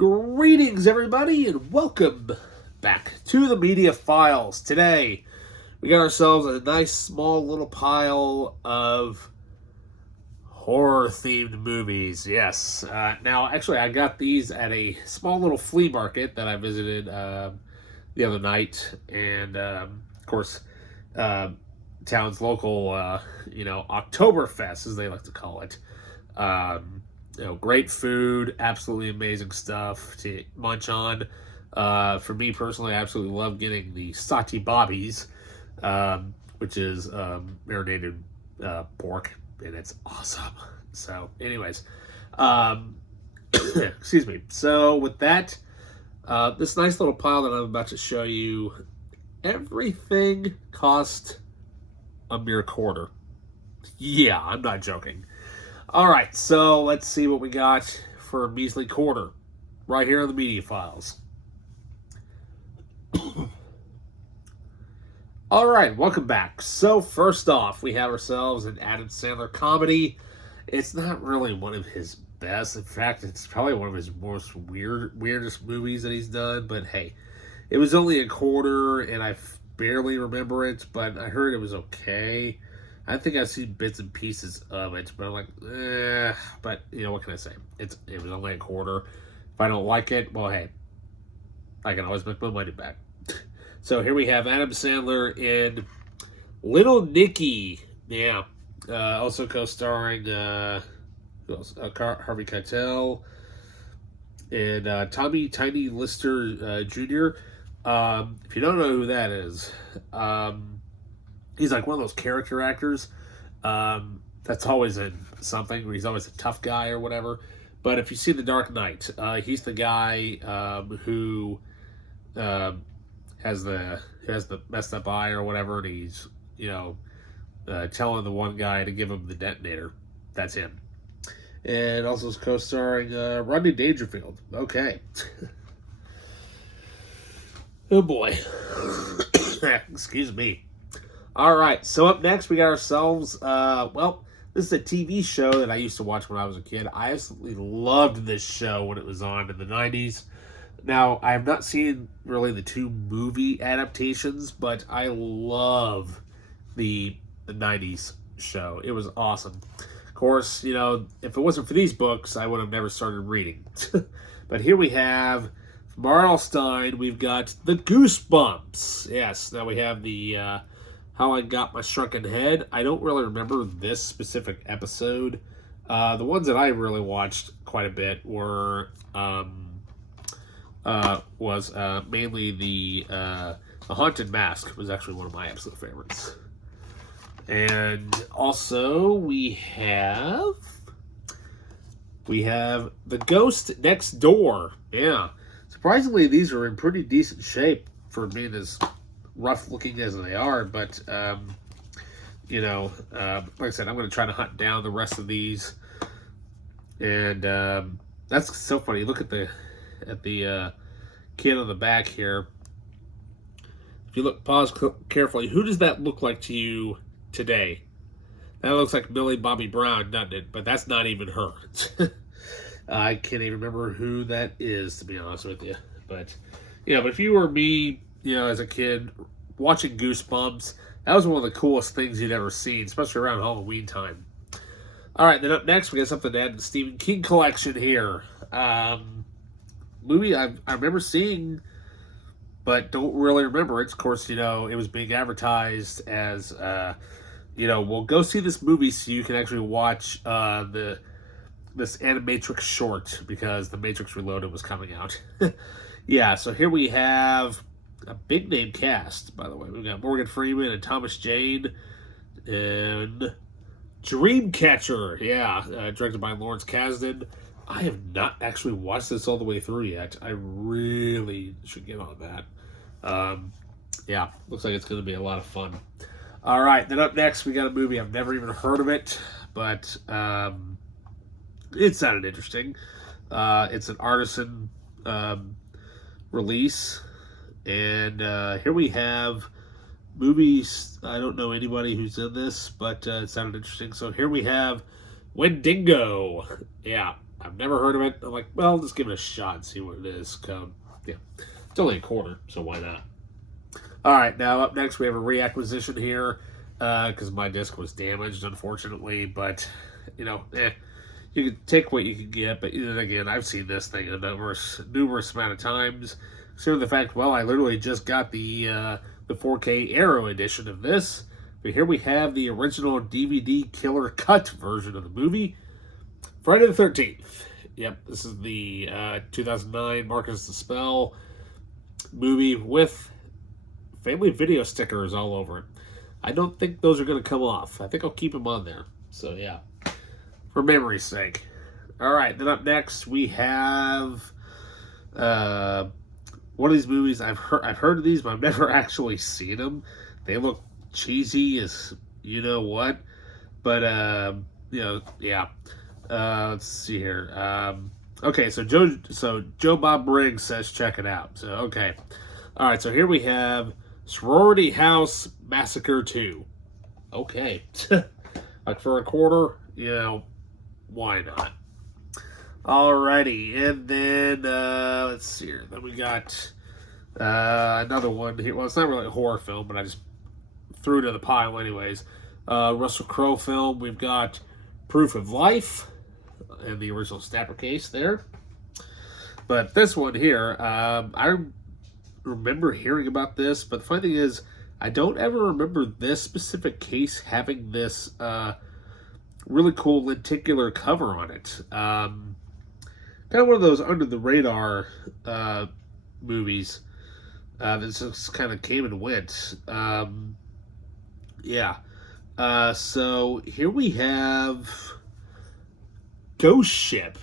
Greetings, everybody, and welcome back to the Media Files. Today, we got ourselves a nice small little pile of horror-themed movies. Yes. Now, actually, I got these at a small little flea market that I visited the other night, and of course, town's local, Oktoberfest, as they like to call it. Great food, absolutely amazing stuff to munch on. For me personally, I absolutely love getting the Sati Bobbies, which is marinated pork, and it's awesome. So, anyways, excuse me. So, with that, this nice little pile that I'm about to show you, everything cost a mere quarter. Yeah, I'm not joking. All right, so let's see what we got for a measly quarter right here in the Media Files. All right, welcome back. So first off, we have ourselves an Adam Sandler comedy. It's not really one of his best. In fact, it's probably one of his most weirdest movies that he's done. But hey, it was only a quarter, and I barely remember it, but I heard it was okay. I think I've seen bits and pieces of it, but I'm like, But, what can I say? It was only a quarter. If I don't like it, well, hey, I can always make my money back. So here we have Adam Sandler in Little Nicky. Yeah. Also co-starring Harvey Keitel and Tommy Tiny Lister Jr. If you don't know who that is, he's like one of those character actors that's always in something where he's always a tough guy or whatever. But if you see The Dark Knight, he's the guy who has the messed up eye or whatever, and he's telling the one guy to give him the detonator. That's him. And also is co-starring Rodney Dangerfield. Okay. Oh boy. Excuse me. All right, so up next we got ourselves, this is a TV show that I used to watch when I was a kid. I absolutely loved this show when it was on in the 90s. Now, I have not seen really the two movie adaptations, but I love the 90s show. It was awesome. Of course, if it wasn't for these books, I would have never started reading. But here we have, from R.L. Stine, we've got the Goosebumps. Yes, now we have the How I Got My Shrunken Head. I don't really remember this specific episode. The ones that I really watched quite a bit were mainly the Haunted Mask was actually one of my absolute favorites. And also we have The Ghost Next Door. Yeah. Surprisingly, these are in pretty decent shape for being as rough looking as they are, but like I said, I'm going to try to hunt down the rest of these. And that's so funny. Look at the kid on the back here. If you pause carefully, who does that look like to you today? That looks like Millie Bobby Brown, doesn't it? But that's not even her. I can't even remember who that is, to be honest with you. But but if you were me, as a kid watching Goosebumps, that was one of the coolest things you'd ever seen, especially around Halloween time. All right, then up next, we got something to add to the Stephen King collection here. Movie I remember seeing, but don't really remember it. Of course, it was being advertised as, well, go see this movie so you can actually watch this Animatrix short, because The Matrix Reloaded was coming out. Yeah, so here we have a big name cast, by the way. We've got Morgan Freeman and Thomas Jane and Dreamcatcher. Yeah, directed by Lawrence Kasdan. I have not actually watched this all the way through yet. I really should get on that. Yeah, looks like it's going to be a lot of fun. All right, then up next, we got a movie. I've never even heard of it, but it sounded interesting. It's an artisan release, and here we have movies. I don't know anybody who's in this, but it sounded interesting. So here we have Wendigo. Yeah, I've never heard of it. I'm like, well, just give it a shot and see what it is. Yeah, it's only a quarter, so why not? All right, now up next we have a reacquisition here because my disc was damaged, unfortunately. But you know, you can take what you can get. But then again, I've seen this thing a numerous amount of times. Consider the fact, well, I literally just got the 4K Arrow edition of this. But here we have the original DVD killer cut version of the movie, Friday the 13th. Yep, this is the 2009 Marcus the Spell movie with family video stickers all over it. I don't think those are going to come off. I think I'll keep them on there. So, yeah, for memory's sake. All right, then up next we have one of these movies. I've heard of these, but I've never actually seen them. They look cheesy as you know what, but yeah. Let's see here. Okay, so Joe Bob Briggs says check it out. So okay, all right. So here we have Sorority House Massacre 2. Okay, like for a quarter, why not? Alrighty, and then let's see here. Then we got another one here. Well, it's not really a horror film, but I just threw it in the pile anyways. Russell Crowe film. We've got Proof of Life in the original Snapper case there. But this one here, I remember hearing about this, but the funny thing is, I don't ever remember this specific case having this really cool lenticular cover on it. Kind of one of those under the radar movies that just kind of came and went. Yeah. So here we have Ghost Ship.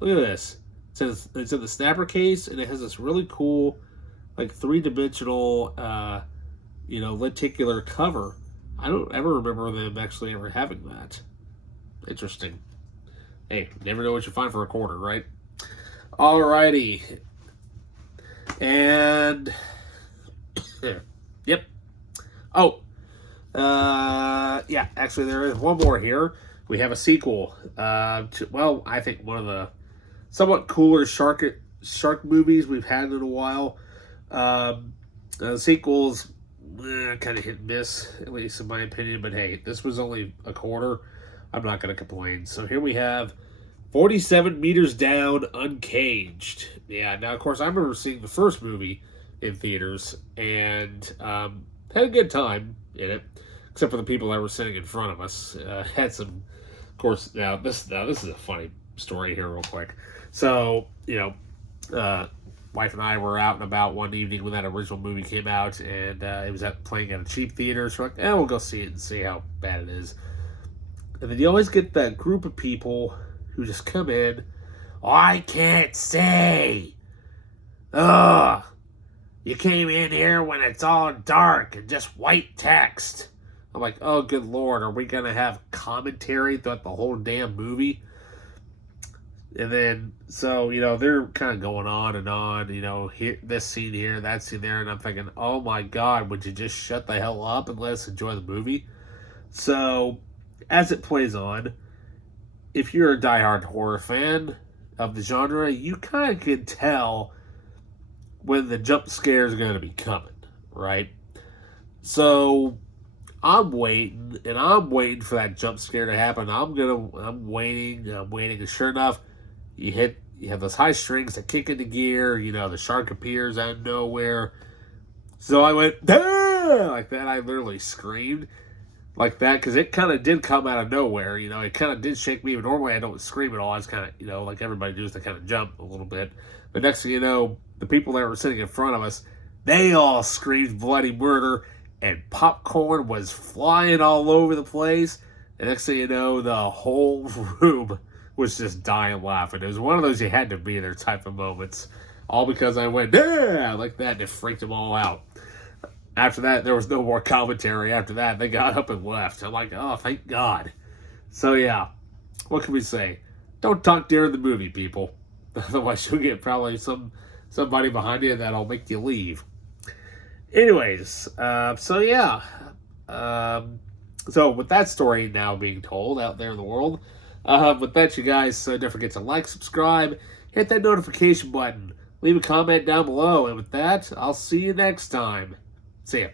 Look at this. It's in the Snapper case, and it has this really cool, like, three-dimensional, lenticular cover. I don't ever remember them actually ever having that. Interesting. Hey, never know what you find for a quarter, right? Alrighty. And, yep. Oh, yeah, actually there is one more here. We have a sequel to, well, I think one of the somewhat cooler shark movies we've had in a while. Sequels, kind of hit and miss, at least in my opinion, but hey, this was only a quarter. I'm not going to complain. So here we have 47 Meters Down Uncaged. Yeah, now, of course, I remember seeing the first movie in theaters and had a good time in it, except for the people that were sitting in front of us. Had some, of course, now this is a funny story here real quick. So, wife and I were out and about one evening when that original movie came out, and it was playing at a cheap theater, so we're like, we'll go see it and see how bad it is. And then you always get that group of people who just come in, I can't say. Ugh. You came in here when it's all dark and just white text. I'm like, oh, good Lord, are we going to have commentary throughout the whole damn movie? And then, so, they're kind of going on and on, here, this scene here, that scene there, and I'm thinking, oh my God, would you just shut the hell up and let us enjoy the movie? So, as it plays on, if you're a diehard horror fan of the genre, you kind of can tell when the jump scares are going to be coming, right? So, I'm waiting for that jump scare to happen. I'm waiting, and sure enough, you have those high strings that kick into gear, the shark appears out of nowhere. So I went, ah! Like that. I literally screamed like that, because it kind of did come out of nowhere, it kind of did shake me, but normally I don't scream at all. I just kind of, like everybody does, they kind of jump a little bit. But next thing you know, the people that were sitting in front of us, they all screamed bloody murder, and popcorn was flying all over the place. And next thing you know, the whole room was just dying laughing. It was one of those you had to be there type of moments. All because I went, yeah, like that, and it freaked them all out. After that, there was no more commentary. After that, they got up and left. I'm like, oh, thank God. So, yeah, what can we say? Don't talk during the movie, people. Otherwise, you'll get probably somebody behind you that'll make you leave. Anyways, so, yeah. So, with that story now being told out there in the world, With that, you guys, don't forget to like, subscribe, hit that notification button, leave a comment down below, and with that, I'll see you next time. See ya.